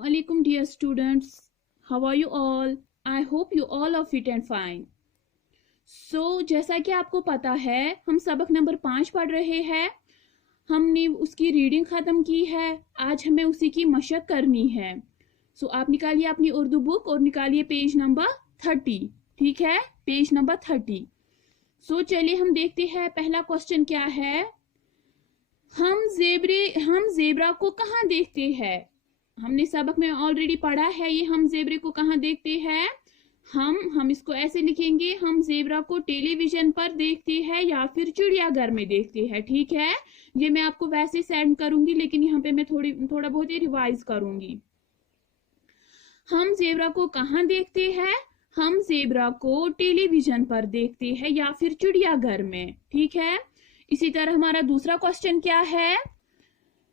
Assalamu alaikum dear students. How are you all? I hope you all are fit and fine. So जैसा कि आपको पता है हम सबक नंबर 5 पढ़ रहे हैं. हमने उसकी रीडिंग ख़त्म की है. आज हमें उसी की मशक करनी है. So आप निकालिए अपनी उर्दू बुक और निकालिए पेज नंबर 30. ठीक है, पेज नंबर 30. So चलिए हम देखते हैं पहला क्वेश्चन क्या है. हम ज़ेबरा को कहाँ देखते हैं. हमने सबक में ऑलरेडी पढ़ा है ये हम ज़ेबरे को कहाँ देखते हैं. हम इसको ऐसे लिखेंगे, हम ज़ेबरा को टेलीविजन पर देखते हैं या फिर चिड़ियाघर में देखते हैं. ठीक है, ये मैं आपको वैसे सेंड करूंगी लेकिन यहाँ पे मैं थोड़ा बहुत ही रिवाइज करूंगी. हम ज़ेबरा को कहाँ देखते हैं. हम ज़ेबरा को टेलीविजन पर देखते हैं या फिर चिड़ियाघर में. ठीक है, इसी तरह हमारा दूसरा क्वेश्चन क्या है.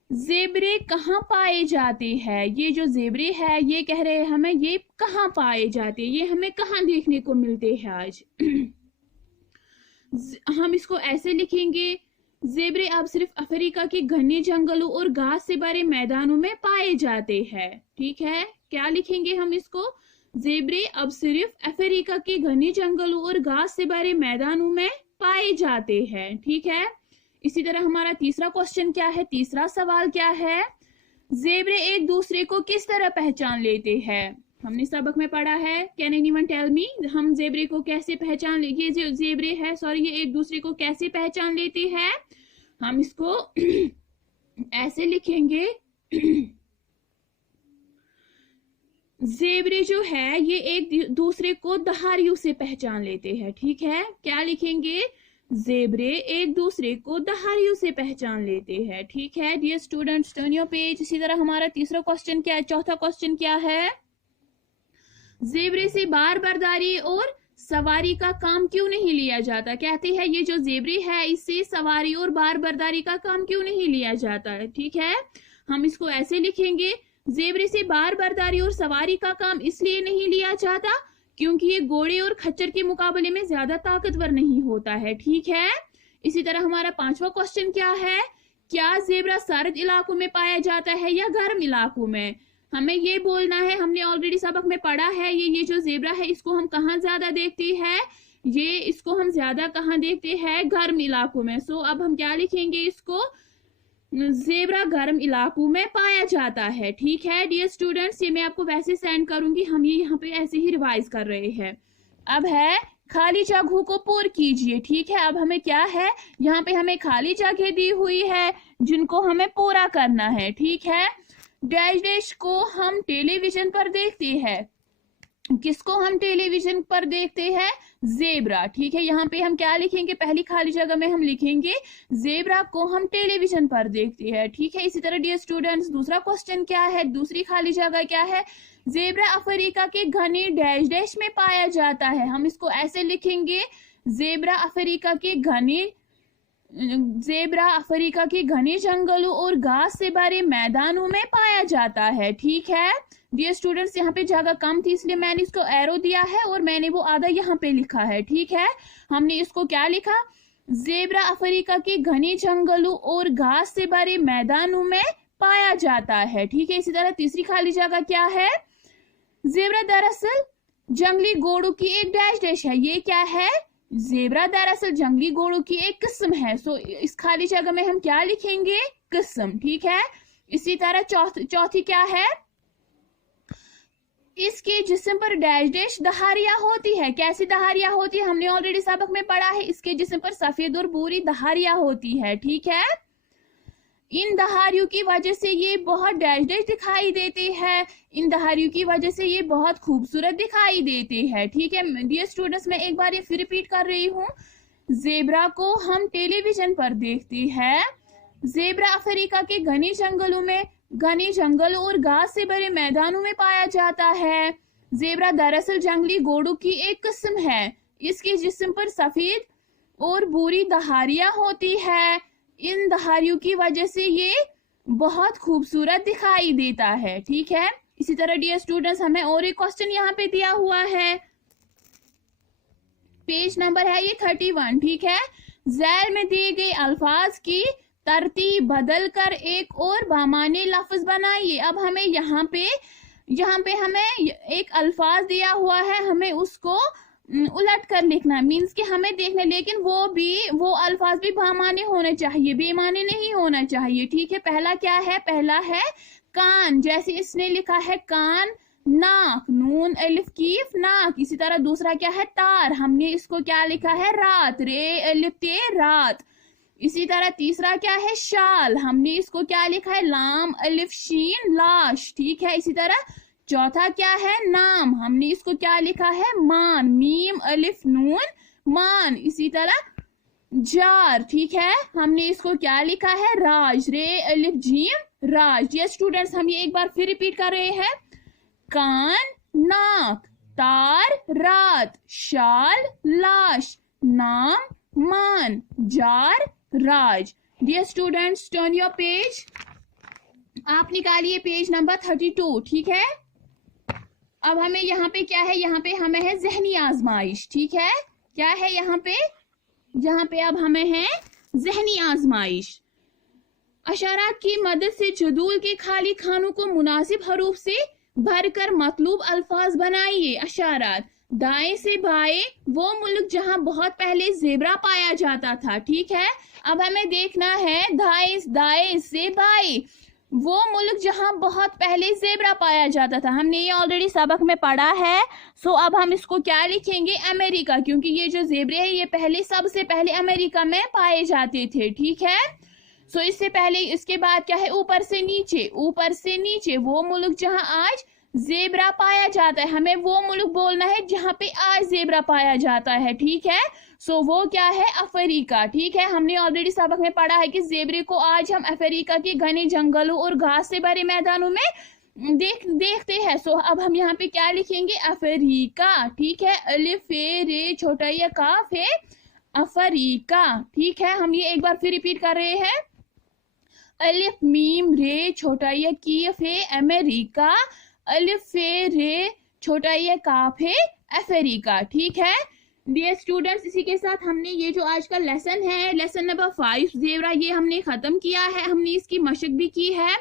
ज़ेबरे कहाँ पाए जाते हैं. ये जो ज़ेबरे है ये कह रहे हैं हमें ये कहाँ पाए जाते हैं, ये हमें कहाँ देखने को मिलते हैं आज. हम इसको ऐसे लिखेंगे, ज़ेबरे अब सिर्फ अफ्रीका के घने जंगलों और घास से भरे मैदानों में पाए जाते हैं. ठीक है, क्या लिखेंगे हम इसको. ज़ेबरे अब सिर्फ अफ्रीका के घने जंगलों और घास से भरे मैदानों में पाए जाते हैं. ठीक है, इसी तरह हमारा तीसरा क्वेश्चन क्या है. तीसरा सवाल क्या है. ज़ेबरे एक दूसरे को किस तरह पहचान लेते हैं. हमने सबक में पढ़ा है. कैन एनीवन टेल मी, हम ज़ेबरे को कैसे पहचान ले. ये जो ज़ेबरे है ये एक दूसरे को कैसे पहचान लेते हैं. हम इसको ऐसे लिखेंगे, ज़ेबरे जो है ये एक दूसरे को दहाड़ियों से पहचान लेते हैं. ठीक है, क्या लिखेंगे. ज़ेबरे एक दूसरे को दहाड़ियों से पहचान लेते हैं. ठीक है dear students, turn your page. इसी तरह हमारा तीसरा क्वेश्चन क्या है, चौथा क्वेश्चन क्या है. ज़ेबरे से बार बर्दारी और सवारी का काम क्यों नहीं लिया जाता. कहते हैं ये जो ज़ेबरे है इससे सवारी और बार बर्दारी का काम क्यों नहीं लिया जाता है. ठीक है, हम इसको ऐसे लिखेंगे, ज़ेबरे से बार बर्दारी और सवारी का काम इसलिए नहीं लिया जाता क्योंकि ये घोड़े और खच्चर के मुकाबले में ज्यादा ताकतवर नहीं होता है. ठीक है, इसी तरह हमारा पांचवा क्वेश्चन क्या है. क्या ज़ेबरा सर्द इलाकों में पाया जाता है या गर्म इलाकों में. हमें ये बोलना है, हमने ऑलरेडी सबक में पढ़ा है ये जो ज़ेबरा है इसको हम कहाँ ज्यादा देखते हैं. ये इसको हम ज्यादा कहाँ देखते हैं, गर्म इलाकों में. सो अब हम क्या लिखेंगे इसको, ज़ेबरा गर्म इलाकों में पाया जाता है. ठीक है डियर स्टूडेंट्स, ये मैं आपको वैसे सेंड करूंगी, हम ये यहाँ पे ऐसे ही रिवाइज कर रहे हैं. अब है खाली जगहों को पूर्ण कीजिए. ठीक है, अब हमें क्या है, यहाँ पे हमें खाली जगह दी हुई है जिनको हमें पूरा करना है. ठीक है, डैश डैश को हम टेलीविजन पर देखते हैं. किसको हम टेलीविजन पर देखते हैं, ज़ेबरा. ठीक है, यहाँ पे हम क्या लिखेंगे, पहली खाली जगह में हम लिखेंगे ज़ेबरा को हम टेलीविजन पर देखते हैं. ठीक है, इसी तरह डियर स्टूडेंट्स दूसरा क्वेश्चन क्या है, दूसरी खाली जगह क्या है. ज़ेबरा अफ्रीका के घने डैश डैश में पाया जाता है. हम इसको ऐसे लिखेंगे, ज़ेबरा अफ्रीका के घने जंगलों और घास से भरे मैदानों में पाया जाता है. ठीक है डियर स्टूडेंट्स, यहाँ पे जगह कम थी इसलिए मैंने इसको एरो दिया है और मैंने वो आधा यहाँ पे लिखा है. ठीक है, हमने इसको क्या लिखा, ज़ेबरा अफ्रीका के घने जंगलों और घास से भरे मैदानों में पाया जाता है. ठीक है, इसी तरह तीसरी खाली जगह क्या है, ज़ेबरा दरअसल जंगली घोड़ों की एक डैश डैश है. ये क्या है, ज़ेबरा दरअसल जंगली घोड़ों की एक किस्म है. सो इस खाली जगह में हम क्या लिखेंगे, किस्म. ठीक है, इसी तरह चौथी क्या है, इसके जिस्म पर डैश डैश दहाड़ियां होती है. कैसी दहाड़ियां होती है, हमने ऑलरेडी सबक में पढ़ा है. इसके जिस्म पर सफेद और भूरी दहाड़ियां होती है. ठीक है, इन दहाड़ियों की वजह से ये बहुत डैश डैश दिखाई देते हैं. इन दहाड़ियों की वजह से ये बहुत खूबसूरत दिखाई देते हैं. ठीक है डियर स्टूडेंट्स, मैं एक बार ये फिर रिपीट कर रही हूँ, ज़ेबरा को हम टेलीविजन पर देखते हैं. ज़ेबरा अफ्रीका के घने जंगलों और घास से भरे मैदानों में पाया जाता है. ज़ेबरा दरअसल जंगली घोड़ों की एक किस्म है. इसके जिस्म पर सफेद और भूरी दहाड़ियां होती है. इन दहाड़ियों की वजह से ये बहुत खूबसूरत दिखाई देता है. ठीक है, इसी तरह डियर स्टूडेंट्स हमें और एक क्वेश्चन यहाँ पे दिया हुआ है, पेज नंबर है ये 31. ठीक है, ज़ैल में दिए गए अल्फाज की तरतीब बदल कर एक और बामाने लफ्ज बनाइए। अब हमें यहाँ पे हमें एक अल्फाज दिया हुआ है, हमें उसको उलट कर लिखना, मीन्स कि हमें देखना, लेकिन वो अल्फाज भी बामाने होने चाहिए, बेमाने नहीं होना चाहिए, ठीक है। पहला क्या है, पहला है कान, जैसे इसने लिखा है कान, नाक, नून अलिफ कीफ नाक। इसी तरह दूसरा क्या है, तार, हमने इसको क्या लिखा है, रात, रे अलिफ ते रात। इसी तरह तीसरा क्या है, शाल, हमने इसको क्या लिखा है, लाम अलिफ शीन लाश, ठीक है। इसी तरह चौथा क्या है, नाम, हमने इसको क्या लिखा है, मान, मीम अलिफ नून मान। इसी तरह जार, ठीक है, हमने इसको क्या लिखा है, राज, रे अलिफ जीम राज। ये स्टूडेंट्स हम ये एक बार फिर रिपीट कर रहे हैं, कान, नाक, तार, रात, शाल, लाश, नाम, मान, जार, राज। Dear students, turn your page, आप निकालिए पेज नंबर 32, ठीक है। अब हमें यहाँ पे क्या है, यहाँ पे हमें है ज़हनी आजमाइश, ठीक है। क्या है यहाँ पे अब हमें है ज़हनी आजमाइश। अशारात की मदद से जदूल के खाली खानों को मुनासिब हरूफ से भरकर मतलूब अल्फाज बनाइए। अशारात, दाएं से बाएं वो मुल्क जहां बहुत पहले जेबरा पाया जाता था, ठीक है। अब हमें देखना है दाएं से बाएं वो मुल्क जहां बहुत पहले जेबरा पाया जाता था, हमने ये ऑलरेडी सबक में पढ़ा है। सो अब हम इसको क्या लिखेंगे, अमेरिका, क्योंकि ये जो जेबरे है ये सबसे पहले अमेरिका में पाए जाते थे, ठीक है। सो इससे पहले, इसके बाद क्या है, ऊपर से नीचे वो मुल्क जहां आज जेबरा पाया जाता है, हमें वो मुल्क बोलना है जहां पे आज जेबरा पाया जाता है, ठीक है। सो वो क्या है, अफ्रीका, ठीक है। हमने ऑलरेडी सबक में पढ़ा है कि जेबरे को आज हम अफ्रीका के घने जंगलों और घास से भरे मैदानों में देखते हैं। सो अब हम यहाँ पे क्या लिखेंगे, अफ्रीका, ठीक है। अलिफ रे छोटा या काफ है, अफ्रीका, ठीक है। हम ये एक बार फिर रिपीट कर रहे हैं, अलिफ मीम रे छोटा या कीफ है, अमेरिका, अलिफ रे छोटा या काफ है, अफ्रीका, ठीक है। डियर स्टूडेंट्स, इसी के साथ हमने ये जो आज का लेसन है, लेसन नंबर 5 जेबरा, ये हमने खत्म किया है, हमने इसकी मशक भी की है।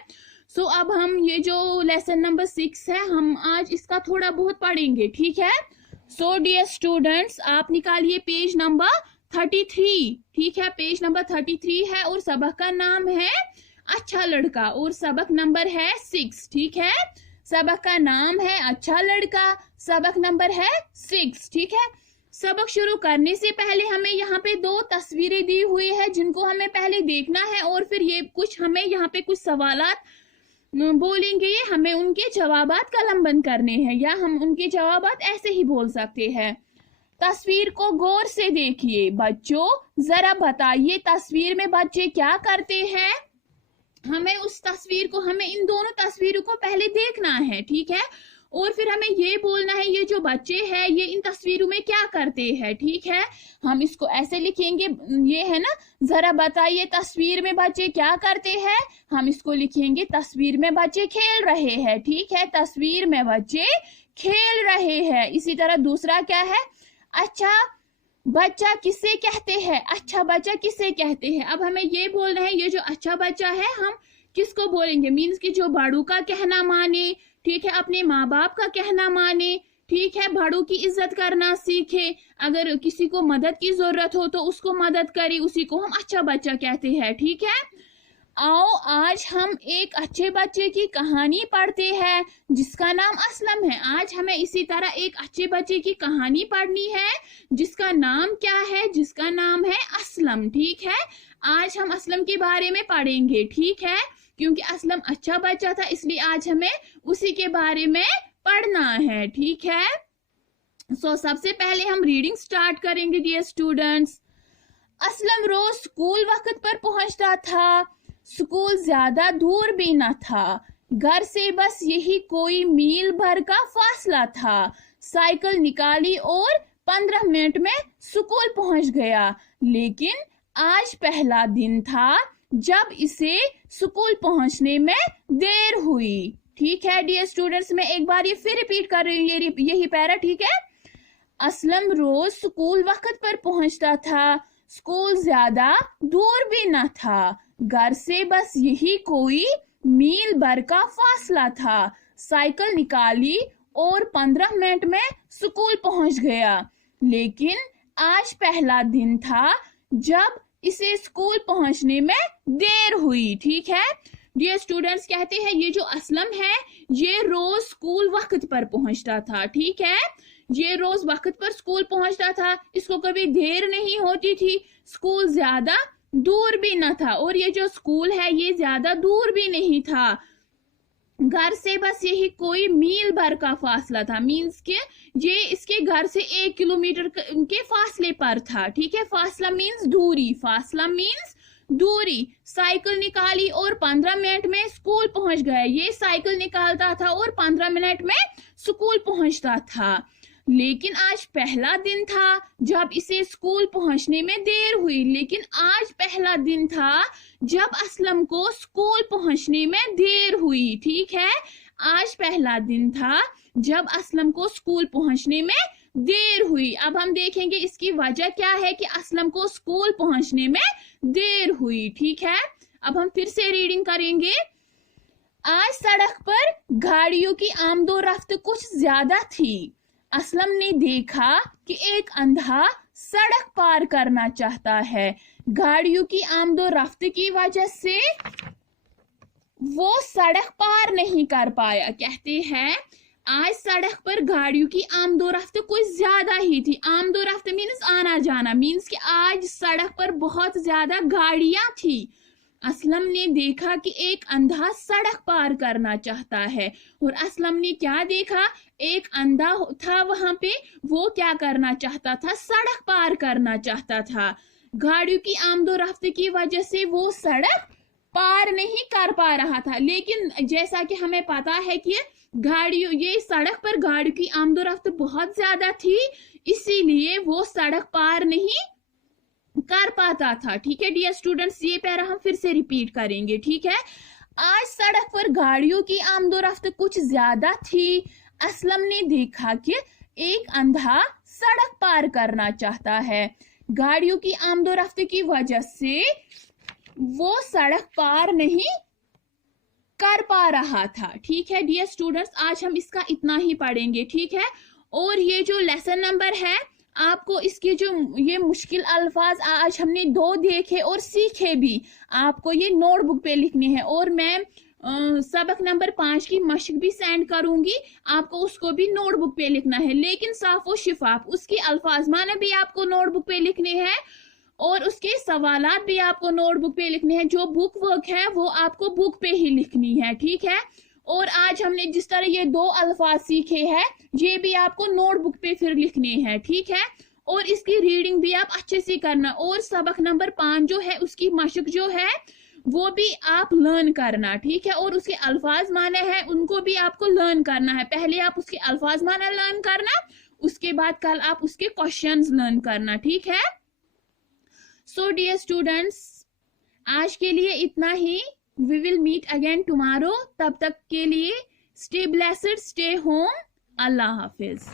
सो अब हम ये जो लेसन नंबर 6 है, हम आज इसका थोड़ा बहुत पढ़ेंगे, ठीक है। सो डियर स्टूडेंट्स, आप निकालिए पेज नंबर 33, ठीक है। पेज नंबर 33 है और सबक का नाम है अच्छा लड़का और सबक नंबर है 6, ठीक है। सबक का नाम है अच्छा लड़का, सबक नंबर है 6, ठीक है। सबक शुरू करने से पहले हमें यहाँ पे 2 तस्वीरें दी हुई है जिनको हमें पहले देखना है, और फिर ये कुछ हमें यहाँ पे कुछ सवालात बोलेंगे, हमें उनके जवाबात कलमबंद करने हैं, या हम उनके जवाबात ऐसे ही बोल सकते हैं। तस्वीर को गौर से देखिए बच्चों, जरा बताइए तस्वीर में बच्चे क्या करते हैं। हमें उस तस्वीर को, हमें इन दोनों तस्वीरों को पहले देखना है, ठीक है, और फिर हमें ये बोलना है ये जो बच्चे हैं ये इन तस्वीरों में क्या करते हैं, ठीक है। हम इसको ऐसे लिखेंगे, ये है ना, जरा बताइए तस्वीर में बच्चे क्या करते हैं, हम इसको लिखेंगे तस्वीर में बच्चे खेल रहे हैं, ठीक है। तस्वीर में बच्चे खेल रहे हैं। इसी तरह दूसरा क्या है, अच्छा बच्चा किसे कहते हैं, अच्छा बच्चा किसे कहते हैं। अब हमें ये बोलना है ये जो अच्छा बच्चा है हम किसको बोलेंगे, मीन्स कि जो बड़ों का कहना माने, ठीक है, अपने माँ बाप का कहना माने, ठीक है, बड़ों की इज्जत करना सीखे, अगर किसी को मदद की जरूरत हो तो उसको मदद करे, उसी को हम अच्छा बच्चा कहते हैं, ठीक है। आओ आज हम एक अच्छे बच्चे की कहानी पढ़ते हैं जिसका नाम असलम है। आज हमें इसी तरह एक अच्छे बच्चे की कहानी पढ़नी है जिसका नाम क्या है, जिसका नाम है असलम, ठीक है। आज हम असलम के बारे में पढ़ेंगे, ठीक है, क्योंकि असलम अच्छा बच्चा था इसलिए आज हमें उसी के बारे में पढ़ना है, ठीक है। सो सबसे पहले हम रीडिंग स्टार्ट करेंगे डियर स्टूडेंट्स। असलम रोज स्कूल वक्त पर पहुंचता था, स्कूल ज्यादा दूर भी न था, घर से बस यही कोई मील भर का फासला था। साइकिल निकाली और 15 मिनट में स्कूल पहुंच गया, लेकिन आज पहला दिन था जब इसे स्कूल पहुंचने में देर हुई, ठीक है। डियर स्टूडेंट्स, मैं एक बार ये फिर रिपीट कर रही हूँ, यही पैरा, ठीक है। असलम रोज स्कूल वक्त पर पहुंचता था, स्कूल ज्यादा दूर भी न था, घर से बस यही कोई मील भर का फासला था। साइकिल निकाली और 15 मिनट में स्कूल पहुंच गया। लेकिन आज पहला दिन था जब इसे स्कूल पहुंचने में देर हुई। ठीक है डियर स्टूडेंट्स, कहते हैं ये जो असलम है ये रोज स्कूल वक्त पर पहुंचता था। ठीक है, ये रोज वक्त पर स्कूल पहुंचता था, इसको कभी देर नहीं होती थी। स्कूल ज्यादा दूर भी न था, और ये जो स्कूल है ये ज्यादा दूर भी नहीं था। घर से बस यही कोई मील भर का फासला था, मीन्स के ये इसके घर से 1 किलोमीटर के फासले पर था। ठीक है, फासला मीन्स दूरी, फासला मीन्स दूरी। साइकिल निकाली और 15 मिनट में स्कूल पहुंच गया। ये साइकिल निकालता था और 15 मिनट में स्कूल पहुंचता था। लेकिन आज पहला दिन था जब इसे स्कूल पहुंचने में देर हुई। लेकिन आज पहला दिन था जब असलम को स्कूल पहुंचने में देर हुई। ठीक है, आज पहला दिन था जब असलम को स्कूल पहुंचने में देर हुई। अब हम देखेंगे इसकी वजह क्या है कि असलम को स्कूल पहुंचने में देर हुई। ठीक है, अब हम फिर से रीडिंग करेंगे। आज सड़क पर गाड़ियों की आमदोरफ्त कुछ ज्यादा थी। असलम ने देखा कि एक अंधा सड़क पार करना चाहता है। गाड़ियों की आमदोरफ्त की वजह से वो सड़क पार नहीं कर पाया। कहते हैं आज सड़क पर गाड़ियों की आमदोरफ्त कुछ ज्यादा ही थी। आमदोरफ्त मीन्स आना जाना, मीन्स कि आज सड़क पर बहुत ज्यादा गाड़ियां थी। असलम ने देखा कि एक अंधा सड़क पार करना चाहता है। और असलम ने क्या देखा, एक अंधा था वहां पे, वो क्या करना चाहता था, सड़क पार करना चाहता था। गाड़ियों की आमदोरफ्त की वजह से वो सड़क पार नहीं कर पा रहा था। लेकिन जैसा कि हमें पता है कि ये सड़क पर गाड़ियों की आमदोरफ्त बहुत ज्यादा थी, इसीलिए वो सड़क पार नहीं कर पाता था। ठीक है डियर स्टूडेंट्स, ये पैरा हम फिर से रिपीट करेंगे। ठीक है, आज सड़क पर गाड़ियों की आमदोरफ्त कुछ ज्यादा थी। असलम ने देखा कि एक अंधा सड़क पार करना चाहता है। गाड़ियों की आमदोरफ्त की वजह से वो सड़क पार नहीं कर पा रहा था। ठीक है डियर स्टूडेंट्स, आज हम इसका इतना ही पढ़ेंगे। ठीक है, और ये जो लेसन नंबर है आपको इसके जो ये मुश्किल अल्फाज आज हमने 2 देखे और सीखे भी, आपको ये नोटबुक पे लिखने हैं। और मैं सबक नंबर 5 की मशक भी सेंड करूंगी, आपको उसको भी नोटबुक पे लिखना है, लेकिन साफ और शिफाफ। उसकी अल्फाज माने भी आपको नोटबुक पे लिखने हैं और उसके सवालात भी आपको नोटबुक पे लिखने हैं। जो बुक वर्क है वो आपको बुक पे ही लिखनी है। ठीक है, और आज हमने जिस तरह ये 2 अल्फाज सीखे हैं ये भी आपको नोटबुक पे फिर लिखने हैं। ठीक है, और इसकी रीडिंग भी आप अच्छे से करना। और सबक नंबर 5 जो है उसकी मशक जो है वो भी आप लर्न करना। ठीक है, और उसके अल्फाज माने हैं उनको भी आपको लर्न करना है। पहले आप उसके अल्फाज माने लर्न करना, उसके बाद कल आप उसके क्वेश्चंस लर्न करना। ठीक है, सो डियर स्टूडेंट्स, आज के लिए इतना ही। We will meet again tomorrow. तब तक के लिए stay blessed, stay home. Allah Hafiz.